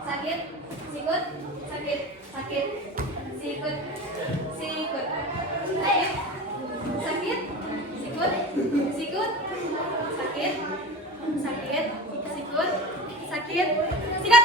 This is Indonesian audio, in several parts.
sakit, sikut, sakit, sakit, sikut, sikut, sakit, sakit, sikut, sikut, sakit, sakit, sikut, sakit, sikat.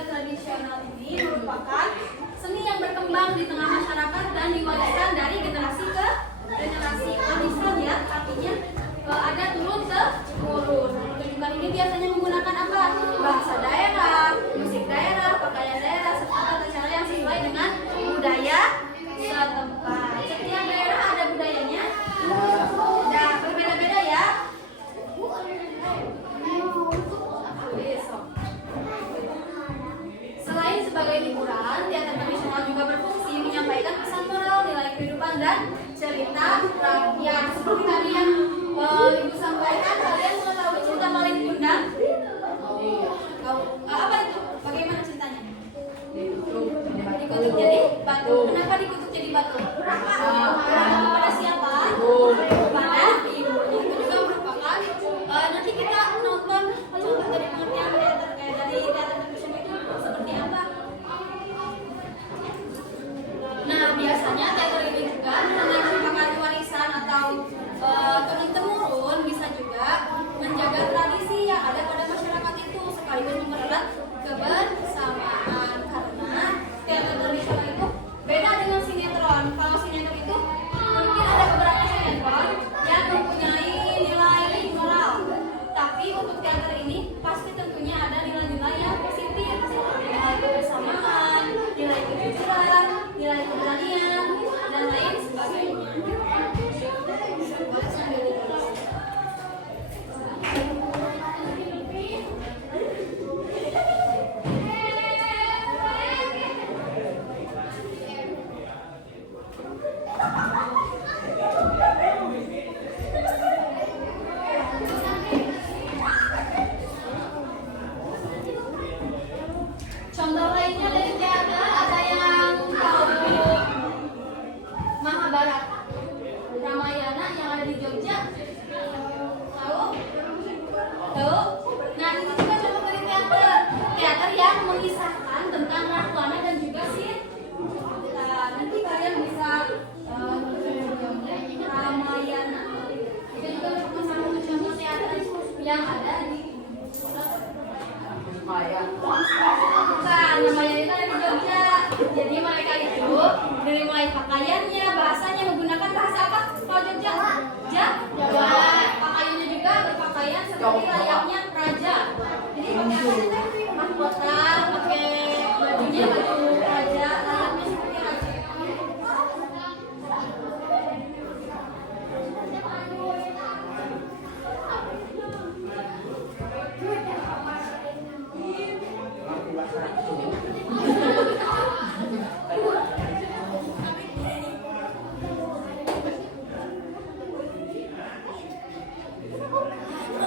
Tradisional ini merupakan seni yang berkembang di tengah masyarakat dan diwariskan dari generasi ke generasi. Warisan ya, artinya ada turun temurun. Pertunjukan ini biasanya menggunakan apa? Bahasa daerah, musik daerah, pakaian daerah, serta tata cara yang sesuai dengan budaya setempat. Setiap daerah ada budayanya, dan berbeda-beda ya. Selain sebagai hiburan, teater tradisional juga berfungsi menyampaikan pesan moral, nilai kehidupan, dan cerita rakyat. Seperti tadi yang Ibu sampaikan, kalian mengetahui cerita Malin Kundang? Apa itu? Bagaimana ceritanya? Dikutuk jadi batu. Kenapa dikutuk jadi batu? Kepada siapa? Kepada ibunya. Itu juga merupakan nanti kita nonton contoh dari pengertian dari teater tradisional itu seperti apa? Nah, biasanya teater ini juga dengan merupakan warisan atau turun-temurun, bisa juga menjaga tradisi yang ada pada masyarakat itu sekaligus mempererat kebersamaan, karena teater tradisional itu beda dengan sinetron. Kalau sinetron itu mungkin ada beberapa sinetron yang mempunyai nilai moral, tapi untuk teater ini pasti tentunya ada nilai-nilai yang positif, nilai kebersamaan, nilai kejujuran, nilai keberanian, dan lain sebagainya. bajunya baju raja, layaknya seperti raja.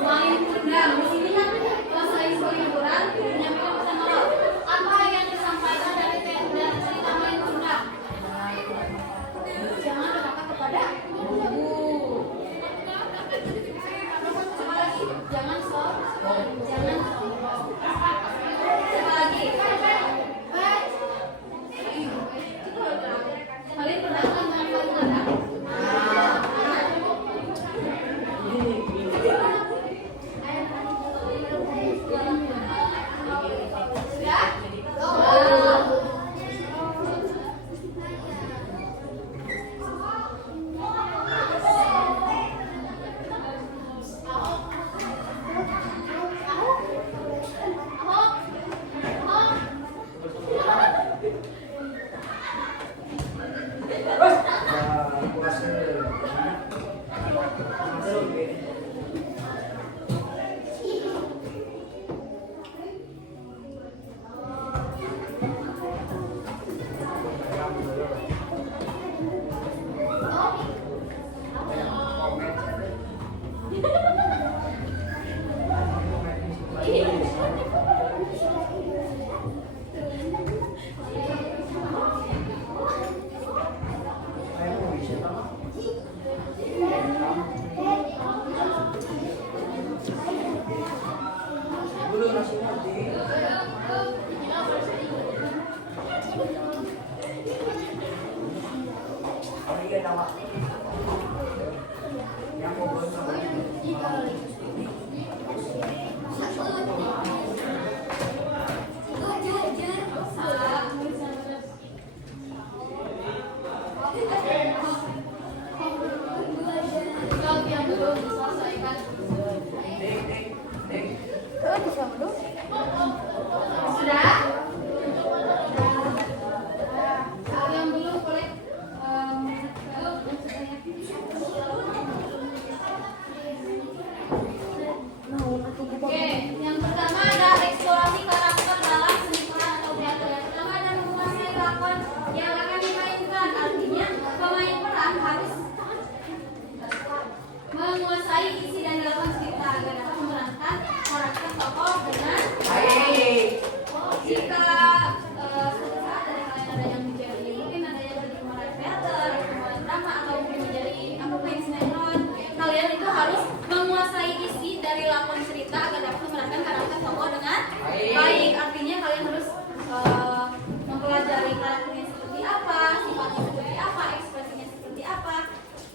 Main kundang, di sini kan selain liburan, menyampaikan pesan moral. Apa yang disampaikan dari cerita main kundang? Jangan berkata kepada ibu. Apa lagi? Jangan sombong. Apa lagi? Kalian pernah kan main kundang?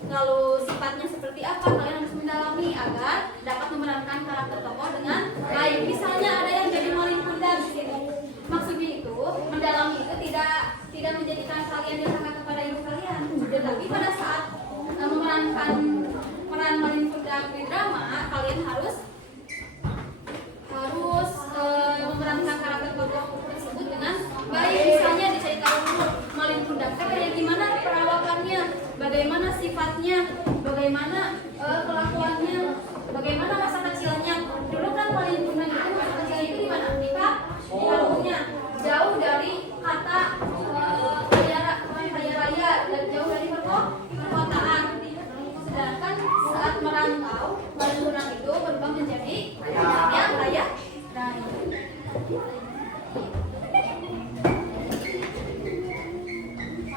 Lalu sifatnya seperti apa, kalian harus mendalami agar dapat memerankan karakter tokoh dengan baik. Misalnya ada yang jadi maling kundang di sini. Maksudnya itu, mendalami itu tidak menjadikan kalian durhaka kepada ibu kalian, tetapi pada saat memerankan peran maling kundang di drama, kalian harus memerankan karakter tokoh tersebut dengan baik. Misalnya diceritakan dulu maling kundang kayak gimana perawakannya, bagaimana sifatnya, bagaimana kelakuannya, bagaimana masa kecilnya. Dulu kan maling kundang itu masa kecilnya itu di mana? Di kampungnya, jauh dari kata kaya raya dan jauh dari perkotaan. Sedangkan saat merantau, maling kundang itu berubah menjadi yang raya.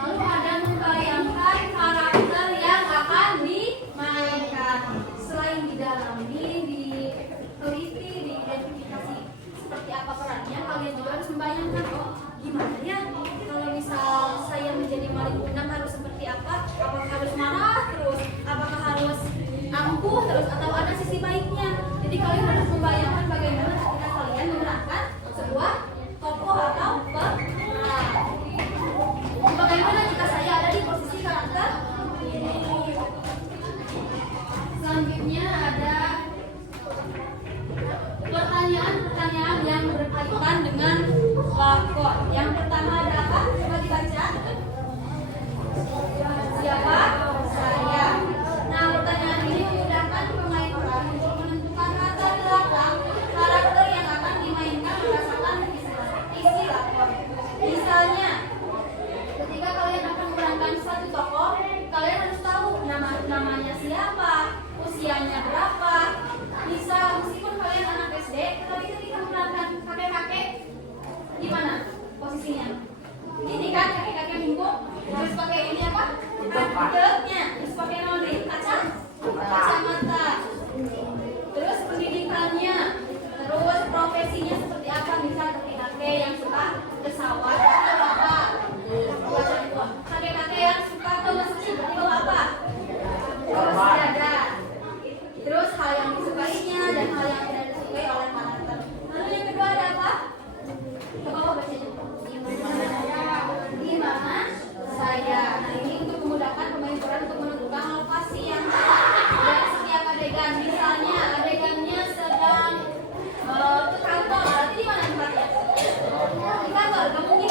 Lalu ada membayangkan karakter yang akan dimainkan. Selain didalami, diteliti, diidentifikasi seperti apa perannya, kalian juga harus membayangkan, oh gimana ya kalau misal saya menjadi maling kundang harus seperti apa? Apakah harus marah terus? Apakah harus ampuh terus? Atau ada sisi baiknya? Jadi kalian harus membayangkan bagaimana ketika kalian memerankan sebuah tokoh atau peran. Bagaimana jika saya ada di posisi karakter ini? Selanjutnya ada pertanyaan-pertanyaan yang berkaitan dengan lakon. Yang pertama posisinya. Ini kan kaki-kaki minggu, terus pakai ini apa? Kudetnya, terus pakai noni, kacamata. Terus pendidikannya, terus profesinya seperti apa? Misal kakek-kakek yang suka pesawat atau apa? Kakek-kakek yang suka atau masuk atau apa? Sejadah. Terus hal yang disukainya dan hal yang tidak disukai oleh karakter. Lalu yang kedua ada apa? Ke bawah bacanya. Di mana saya. Nah ini untuk memudahkan pemain peran untuk menentukan lokasi yang dari setiap adegan. Misalnya adegannya sedang ke kantor. Berarti di mana tempatnya? Di kantor. Gak mungkin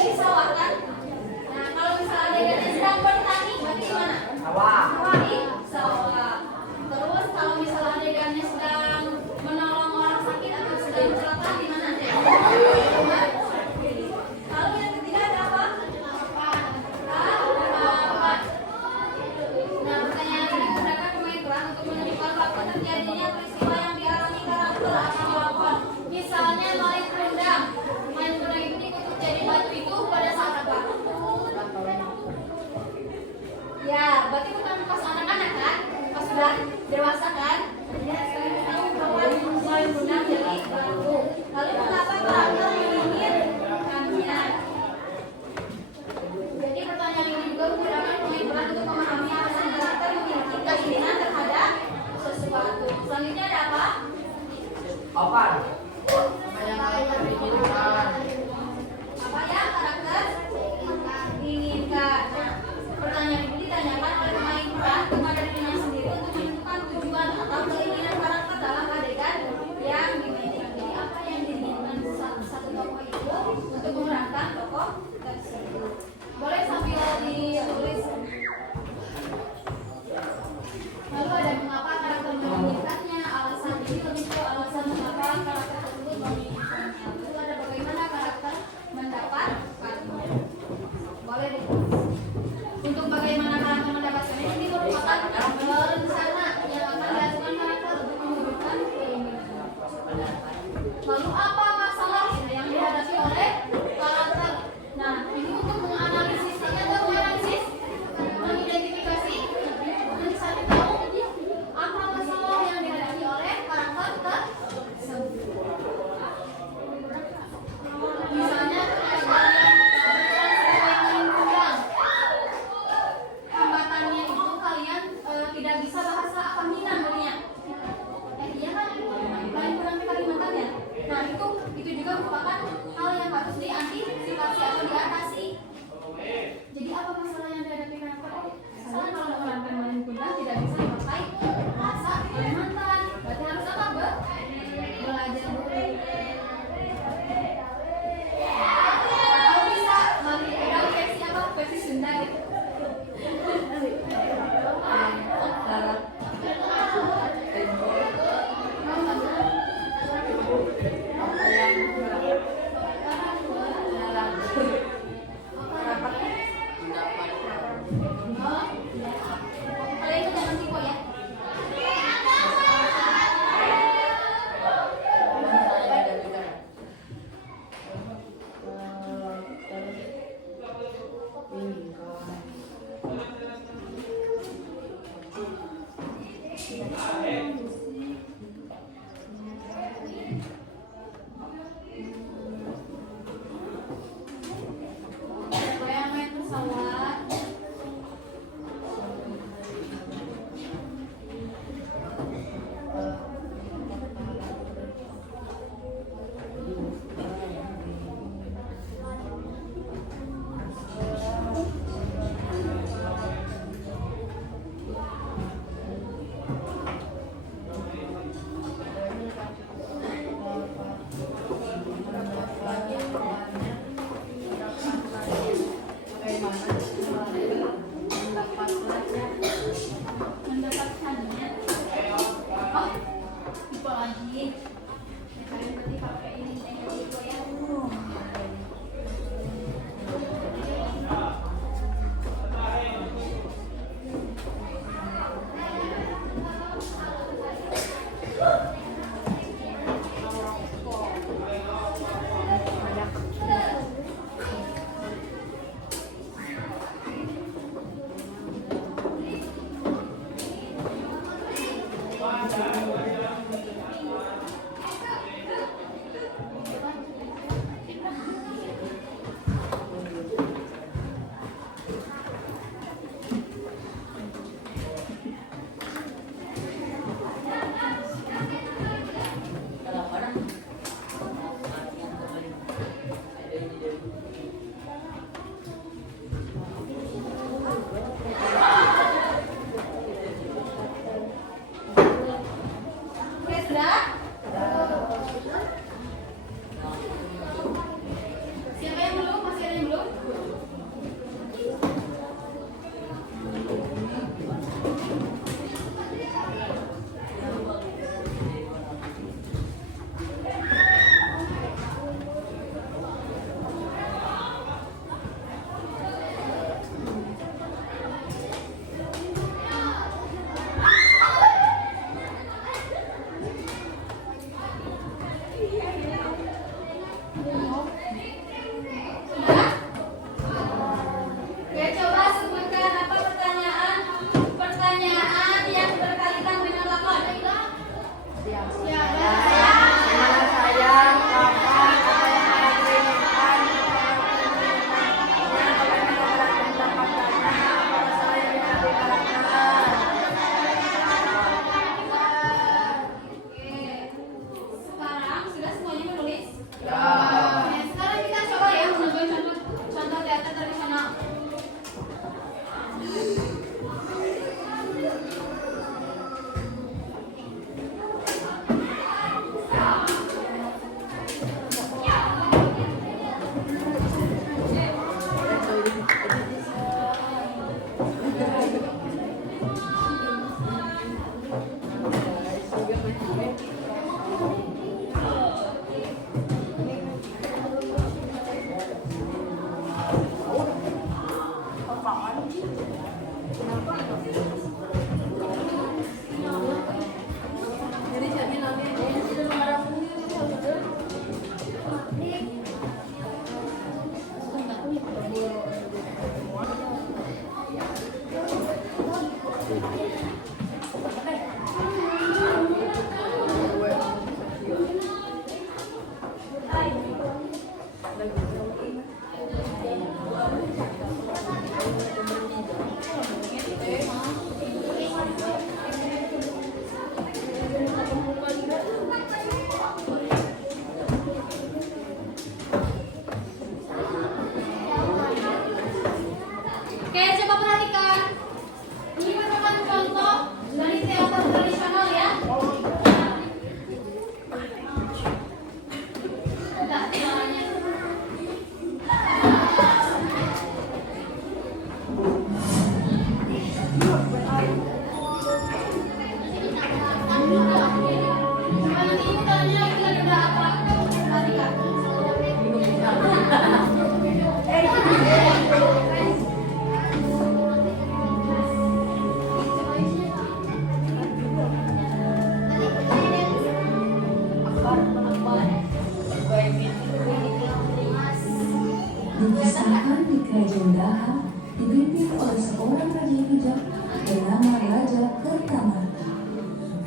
Dikisahkan di kerajaan Daha dipimpin oleh seorang raja yang bijak bernama Raja Kertamarta.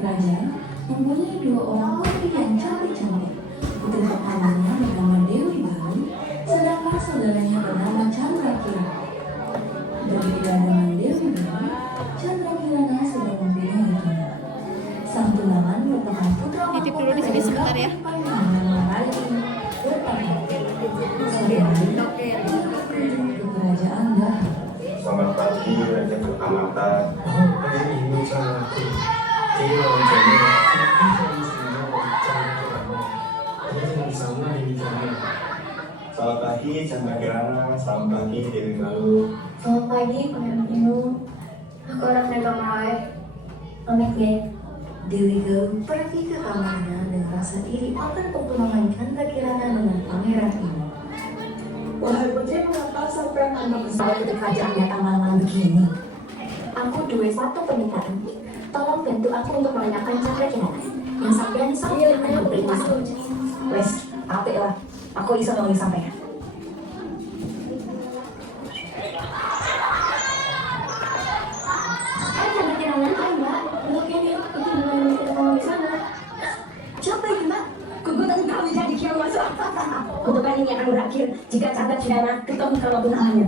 Raja mempunyai dua orang putri yang cantik-cantik. Putri pertamanya bernama Dewi Baru, sedangkan saudaranya bernama Chandrakirana. Berbeda dengan Dewi Baru, Chandrakirana sedang membina hidupnya. Sang tunangan merupakan putra Titip dulu di sini sebentar ya. Kerajaan Daha. Selamat pagi, Raja Kertamarta. ini sangat kira rencana di sana ini sana. Selamat pagi, Chandrakirana. Selamat pagi, Dewi Baru. Selamat pagi, Pangeran Inu. Aku anak Naga Meraih. Pamit ya. Dewi Galuh pergi ke kamarnya dan rasa iri akan pertunangan Chandrakirana dengan Pangeran ini. Wahai putri, mengapa sampai anda Saya ke kerajaan datang malam-malam begini. Aku dua satu permintaan. Tolong bantu aku untuk menanyakan Chandrakirana yang sampean sampai akan beritahu. Wes, apik lah. Aku bisa nolongin sampean. Chandrakirana, hai mbak. Belok ini bukan ketemu di sana. Siapa ini mbak? Kugutan kau jadi kian masuk. Kutukan ini akan berakhir jika Chandrakirana ketemu kalau tunangannya.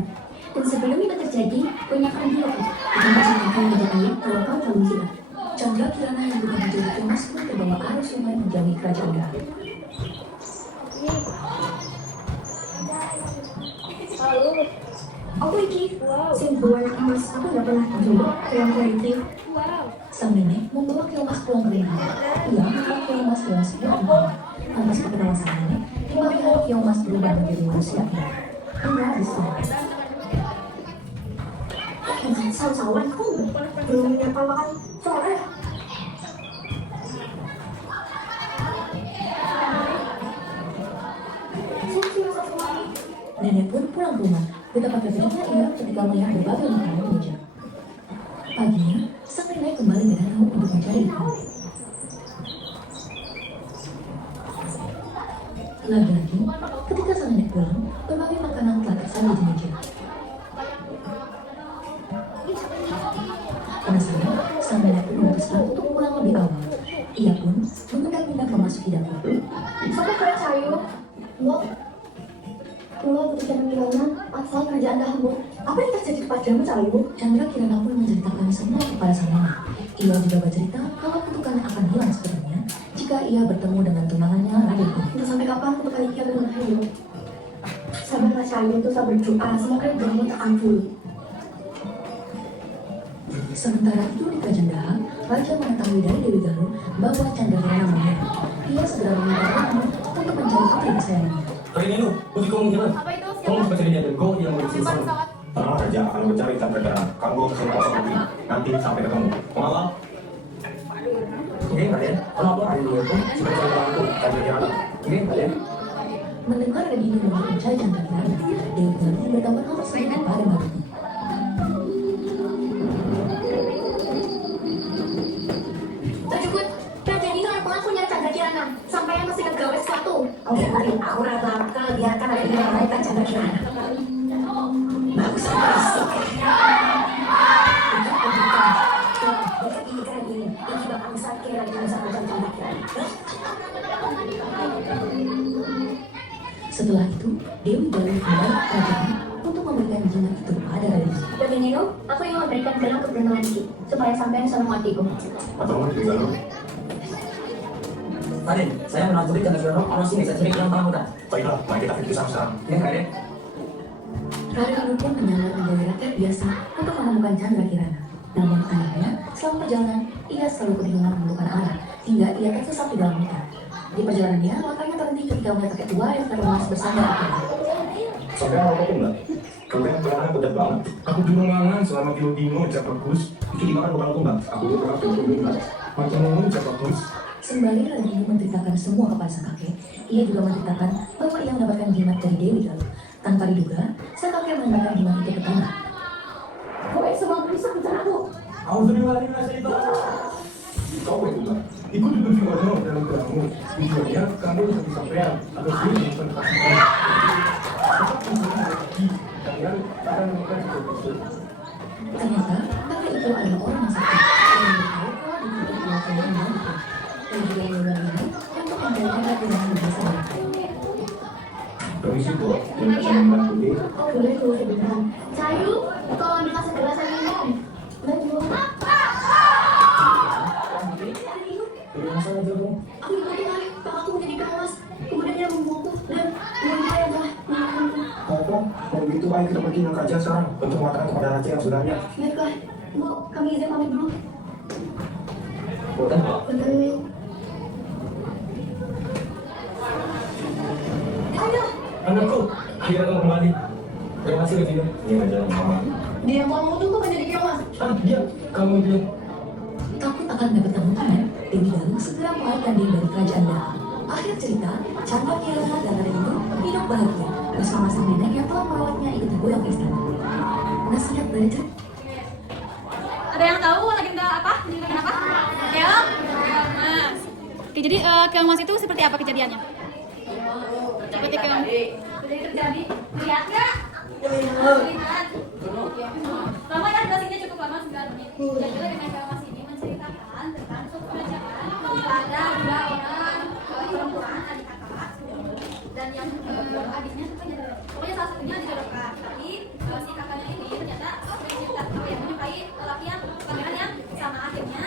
Dan sebelum itu terjadi, punyakan dulu. Jangan sampai kejadian kalau kau tahu kita. Chandrakirana yang bukan menjadi kemas pun terbawa arus sungai menjauhi kerajaan Daha. Aku iki, sing berwarna emas. Aku nggak pernah coba yang politik. Sang nenek membawa keong emas pulang ke rumah. Ia membawa keong emas pulang sebuah rumah. Lantas kepada sang nenek, tiba-tiba keong emas berubah menjadi manusia indah. Indah di sana. 上场万空的，belum apa-apa sore. Nenek pun pulang ke rumah. Betapa terkejutnya ia ketika melihat berbagai makanan di meja. Paginya, sang nenek kembali ke danau untuk mencari ikan. Lagi-lagi, ketika sang nenek pulang, berbagai makanan telah tersaji di meja. Penasaran, sang nenek pun memutuskan untuk pulang lebih awal. Ia pun mengendap-endap memasuki dapur. Sampai kerja sayu, Mbok. Pulau ketika meninggalnya asal kerajaan Dahamu. Apa yang terjadi kepadamu, Sayu? Chandrakirana pun menceritakan semua kepada sang nenek. Ia juga bercerita kalau kutukan akan hilang sepenuhnya jika ia bertemu dengan tunangannya Raden. Untuk sampai kapan kutukan ini akan mengakhiri? Sabarlah Sayu, itu saya berdoa semoga kamu tak ampun. Sementara itu di kerajaan Daha, Raja mengetahui dari Dewi Galuh bahwa Chandrakirana meninggal. Ia segera meminta Raden untuk mencari putri kesayangannya. Hari ini putri kamu gimana? Apa itu? Kamu cepat cari dia dan kau yang mau Simpan disini. pesawat. Tenang saja, akan mencari Chandrakirana. Kamu kesini kosong lagi. Nanti sampai ketemu. Malam. Oke, Raden. Kenapa hari ini pun sudah cari aku Chandrakirana? Oke, Raden. Mendengar Raden ini mau mencari Chandrakirana, Dewi Galuh bertambah nomor satu pada baginya. Terjukut, kerajaan ini yang pelakunya Chandrakirana. Sampai yang masih gawe sesuatu. Oke, mari aku rata bakal biarkan ada yang mereka Chandrakirana. Bagus sekali. Setelah itu, Dewi Galuh kembali ke kerajaan untuk memberikan jimat itu pada Raden. Dan ini aku ingin memberikan gelang kebenaran ini supaya sampai senang hatiku. Atau mau Dewi Baru? Raden, saya menaturi Chandrakirana orang sini saya cari yang tamu tak. Baiklah, mari kita pergi bersama-sama. Ya, Raden. Raden itu pun menyamar menjadi rakyat biasa untuk menemukan Chandrakirana. Namun anehnya, selama perjalanan, ia selalu kebingungan menemukan arah hingga ia tersesat di dalam hutan. Di perjalanannya, matanya terhenti ketika melihat kakek tua yang terlemas bersandar di pohon. Sampai apa pun enggak? Kamu yang kelihatan kudet banget. Aku dulu mangan selama kilo-kilo cak bagus. Itu dimakan bukan aku enggak? Aku itu pernah enggak? Macam ngomong cak bagus. Sembari Raden ini menceritakan semua kepada sang kakek, ia juga menceritakan bahwa ia mendapatkan jimat dari Dewi Galuh. Tanpa diduga, sang kakek menambahkan jimat itu ke tanah. Kowe semua bisa bicara aku. Aku terima kasih itu. Kau itu enggak? Ikut juga Vimono dalam kamu. Tujuannya kamu bisa sampean atau sih bukan pasti. kematian akan menikah di kursi. Ternyata kakak itu adalah orang yang sakit dan bertahu kalau dibutuhkan pelajaran yang mampu. Dan juga menyuruh ini untuk memberikan latihan yang besar. Permisi Bu, yang bisa membantu di Oh boleh tuh sebentar. Cayu, tolong dikasih gelasan minum. Betul. Beri masalah aja Bu. Aku ingat kali, kakakku menjadi ganas. Kemudian dia membunuhku dan saya adalah menangkapku. Apa? Kalau begitu ayo kita pergi ke kajian sekarang untuk mengatakan kepada raja yang sebenarnya. Baiklah, Bu, kami izin pamit dulu. Boten. Bentar dulu. Ayo, Anakku, akhirnya kamu kembali. Terima kasih Revino. Ini aja Mama. dia yang kamu tuh kok menjadi kemas. Ah, dia. Kamu dia. Takut akan mendapat kemunculan, Dewi Dalu segera melarikan diri dari kerajaan Daha. Akhir cerita, Chandra Kirana dan Renu hidup bahagia bersama sang nenek yang telah merawatnya ikut pulang ke istana. Nasihat dari cerita. Ada yang tahu legenda apa? Legenda apa? Keong Mas. Oke, jadi Keong Mas itu seperti apa kejadiannya? Seperti Keong. Jadi terjadi. Lihat nggak? Lihat. Lama ya, durasinya cukup lama 9 menit. Jadi dengan Keong Mas ini menceritakan tentang suatu kerajaan. Ada dua orang perempuan adik kakak dan yang adiknya pokoknya salah satunya dijodohkan. Tapi si kakaknya ini ternyata menyukai lelaki yang pangeran yang sama, akhirnya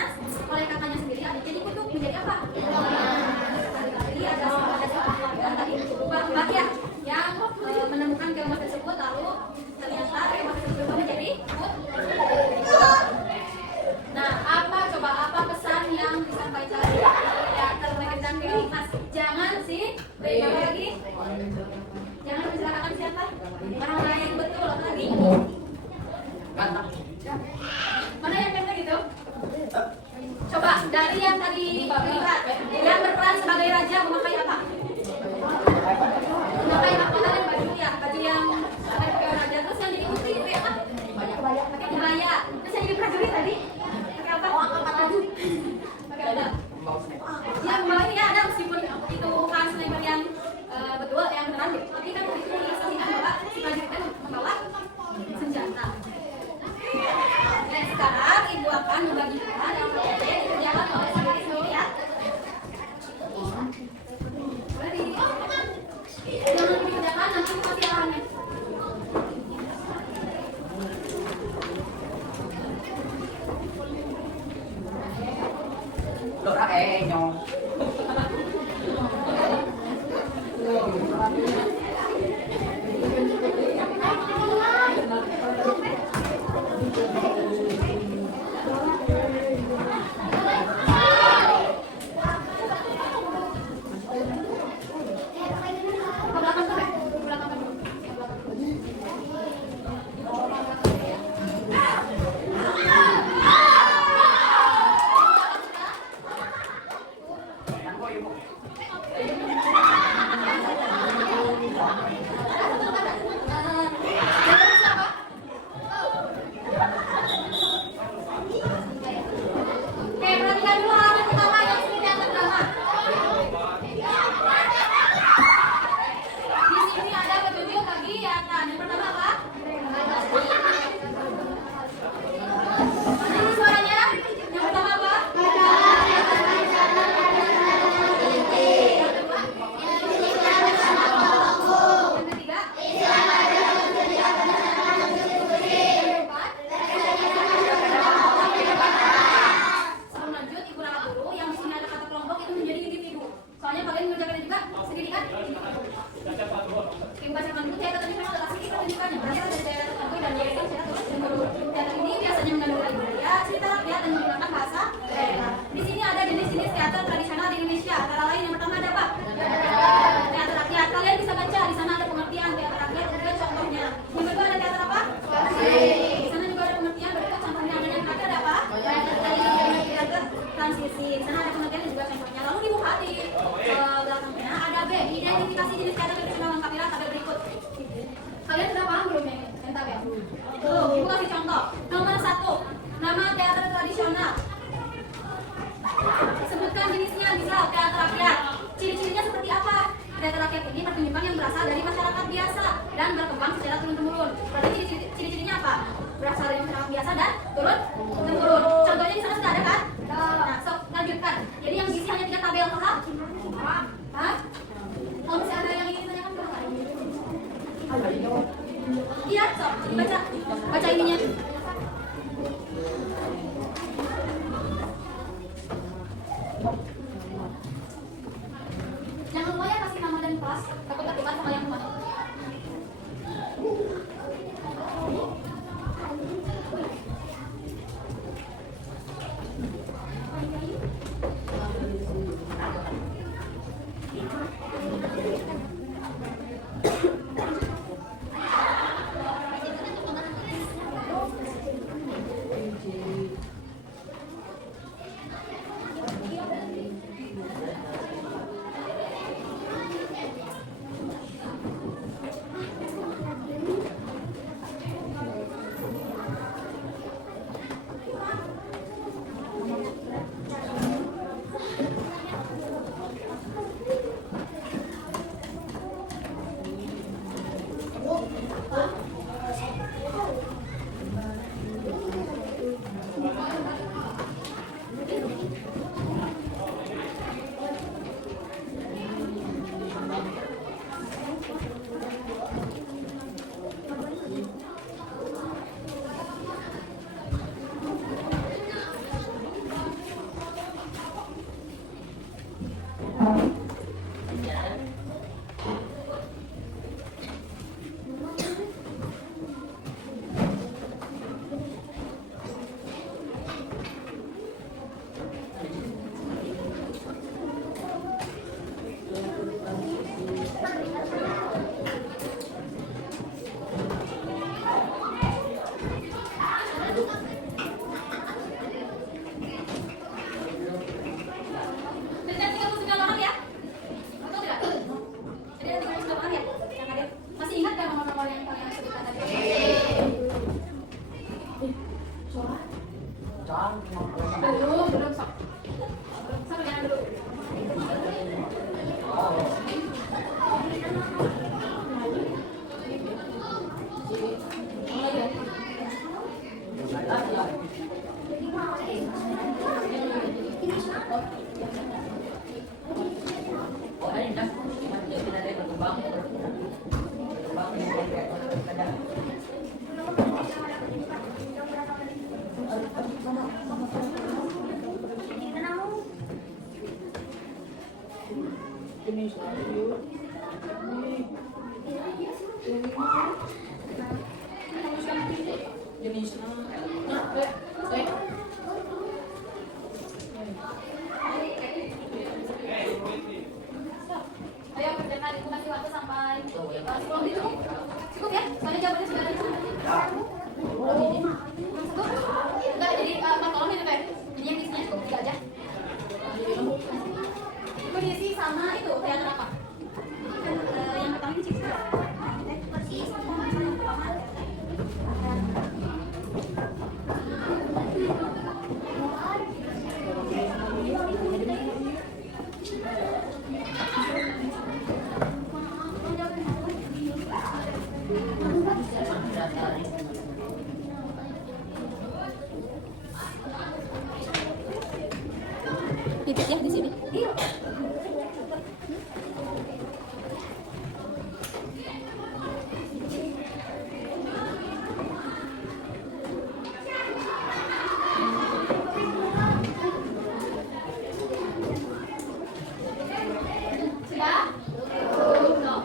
oleh kakaknya sendiri adiknya dikutuk menjadi apa? Tadi ada sebuah keluarga tadi mbak ya yang menemukan Keong Mas tersebut, lalu ternyata Keong Mas tersebut menjadi nah apa pesan yang disampaikan teater legenda Keong Mas? Jangan sih beda lagi, jangan mencelakakan siapa orang lain, betul lagi. Mana yang kayak gitu? Coba dari yang tadi lihat, yang berperan sebagai raja memakai apa? Memakai apa? Ada baju ya, baju yang pakai raja. Terus yang jadi putri itu apa? Pakai kebaya. Terus yang jadi prajurit tadi pakai apa? Baju. Pakai apa? Ya membawa ini ya ada, meskipun itu bukan sniper yang betul yang beneran, tapi kan itu disaksikan bahwa si prajuritnya membawa senjata. Dan sekarang ibu akan membagikan yang dikerjakan oleh sendiri ya. Jangan dikerjakan, nanti kasih arahannya. Dora nyong. Tuh, ibu kasih contoh. Nomor 1, nama teater tradisional. Turun? Turun. Contohnya di sana sudah ada kan? Nah, sok lanjutkan. Jadi yang diisi hanya 3 tabel, paham? Hah? Kalau misalnya ada yang ingin ditanyakan, silahkan. Iya, sok. Baca. Baca ininya. Jangan lupa ya kasih nama dan kelas. Takut ketukan sama yang kemarin. Ayo kerjakan, ibu kasih waktu sampai 10 menit cukup? Cukup ya? Soalnya jawabannya sudah ada di sana. Cukup? Enggak, jadi tolong ini Pak. Jadi yang isinya cukup 3 aja. Itu diisi sama itu, kelihatan apa? Yang pertama ini chips. Persis sama yang pertama. Titik ya di sini. Sudah? Belum.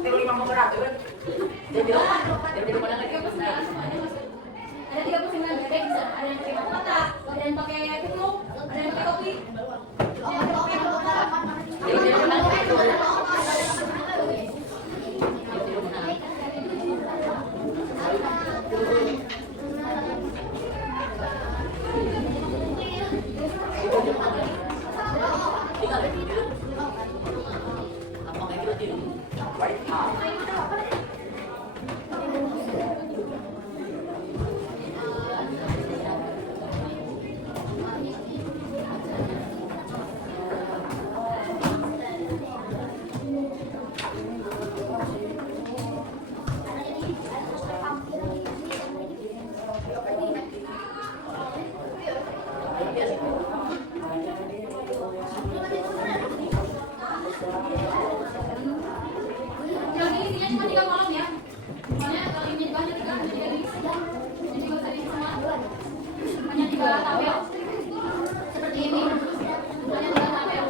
Tiru 5 berat. Jadi lupa lagi. Ada 39 bebek, ada yang pakai kotak, ada yang pakai kunyuk, ada yang pakai kopi. Yang ini isinya cuma 3 kolom ya. Soalnya kalau ini banyak 3 jadi jadi gak usah diisi semua. Hanya 3 tabel. Seperti ini. Hanya 3 tabel.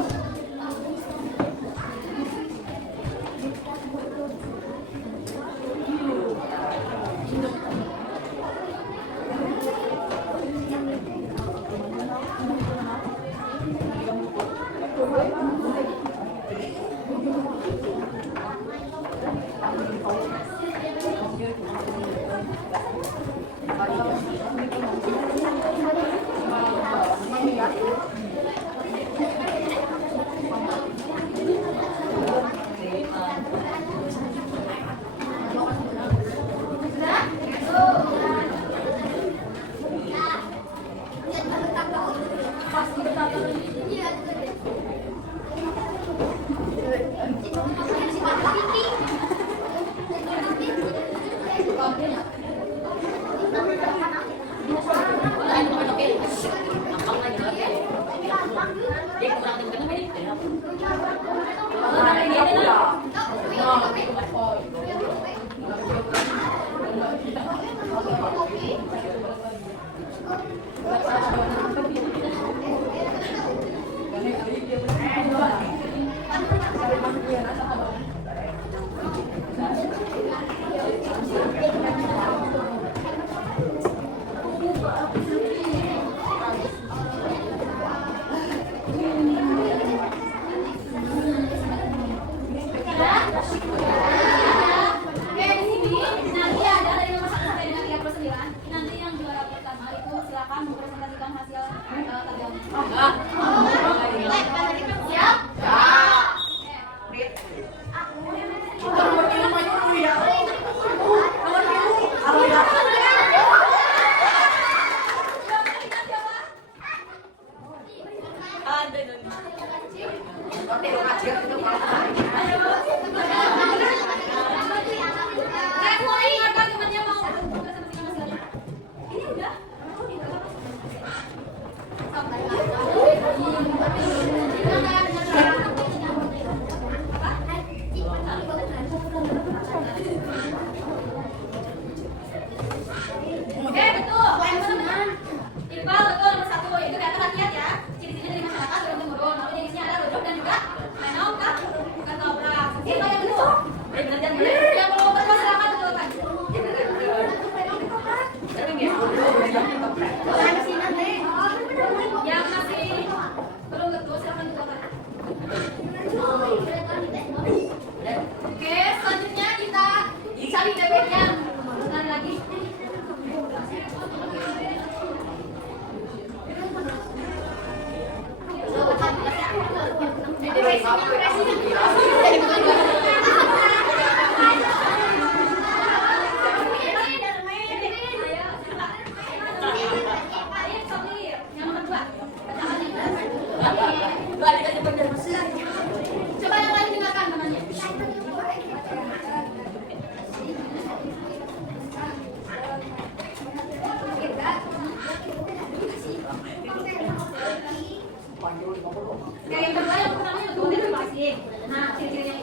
Yang kedua yang pertama itu motivasi. Nah, ciri-cirinya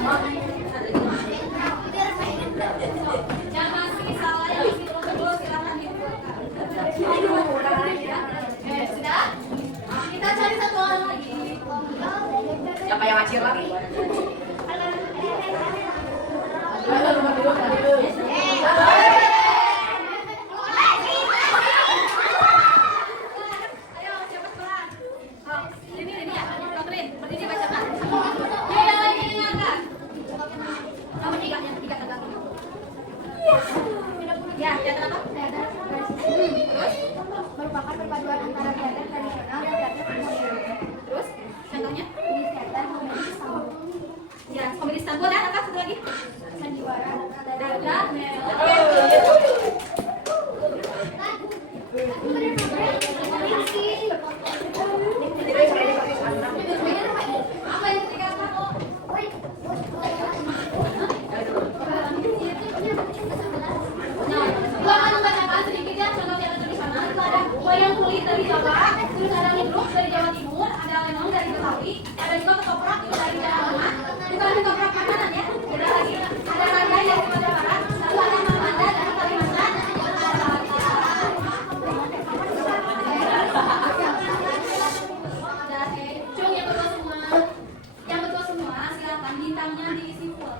Yang masih salah yang isi terus silakan dibuka. Sudah? Kita cari satu orang lagi. Siapa yang ngacir lagi? Ayo, cepat pelan. Ini ya, Catherine. Berdiri bacakan. Yuk, yang lain dengarkan. Yang ketiga kata. Ya, teater apa? Terus? Merupakan perpaduan antara teater tradisional dan teater modern. Terus? Contohnya? Ini teater komedi Istanbul. Ya, komedi Istanbul dan apa satu lagi? Sandiwara dan Dadra, apa yang ketiga apa? Nah, gua akan membacakan sedikit ya contoh teater tradisional. Itu ada wayang kulit dari Jawa, terus ada ludruk dari Jawa Timur, ada lenong dari Betawi, ada juga ketoprak dari Jawa Tengah. Bukan ketoprak makanan ya, beda lagi. Ada raga dari Sumatera Barat, lalu ada Mamanda dari Kalimantan. Cung yang berdua semua, silakan bintangnya diisi full.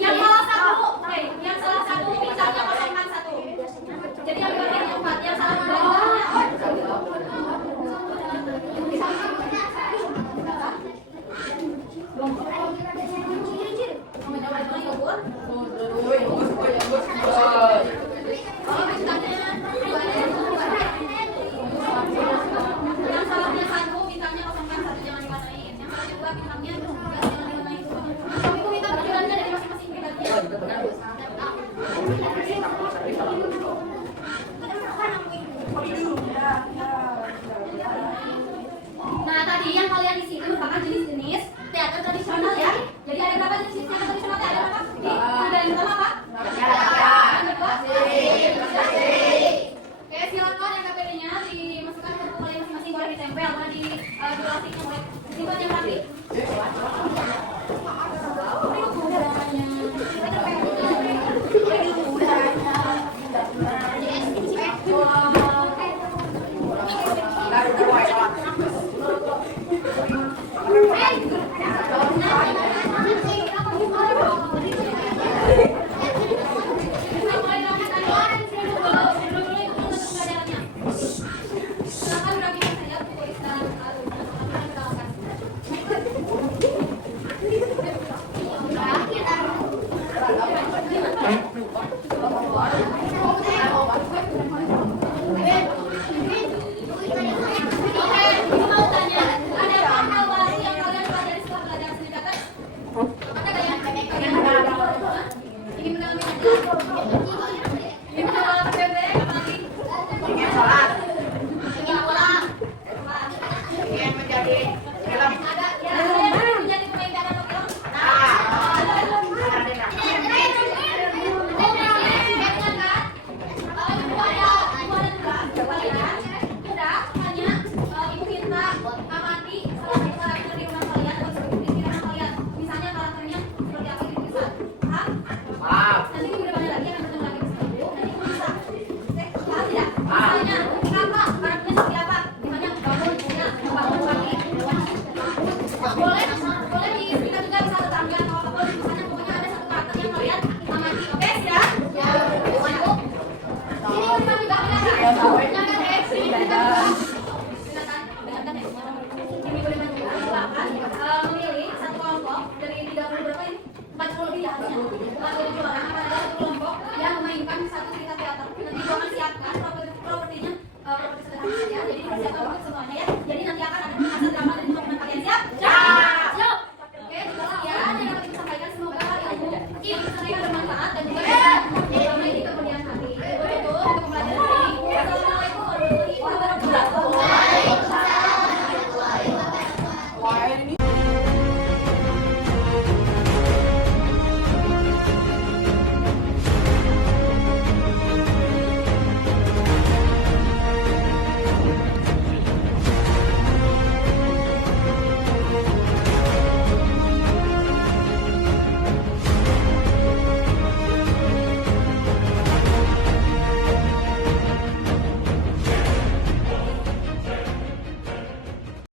Yang salah satu bintangnya kosongkan satu. Jadi yang bagian yang 4, yang salah yang salahnya satu, bintangnya kosongkan satu, jangan diwarnain. Yang salah dua, bintangnya tugas, jangan diwarnain. Tapi itu kita berjalannya dari masing-masing pribadi. Nah, tadi yang kalian isi itu merupakan jenis-jenis teater tradisional ya. Jadi ada berapa jenis teater tradisional? Ada berapa? Ada yang pertama apa? Yang kedua? Oke, silakan yang KPD-nya dimasukkan ke buku kalian masing-masing, boleh ditempel, boleh di durasinya, boleh disimpan yang rapi. Silakan rapikan saja buku dan Ingin menjadi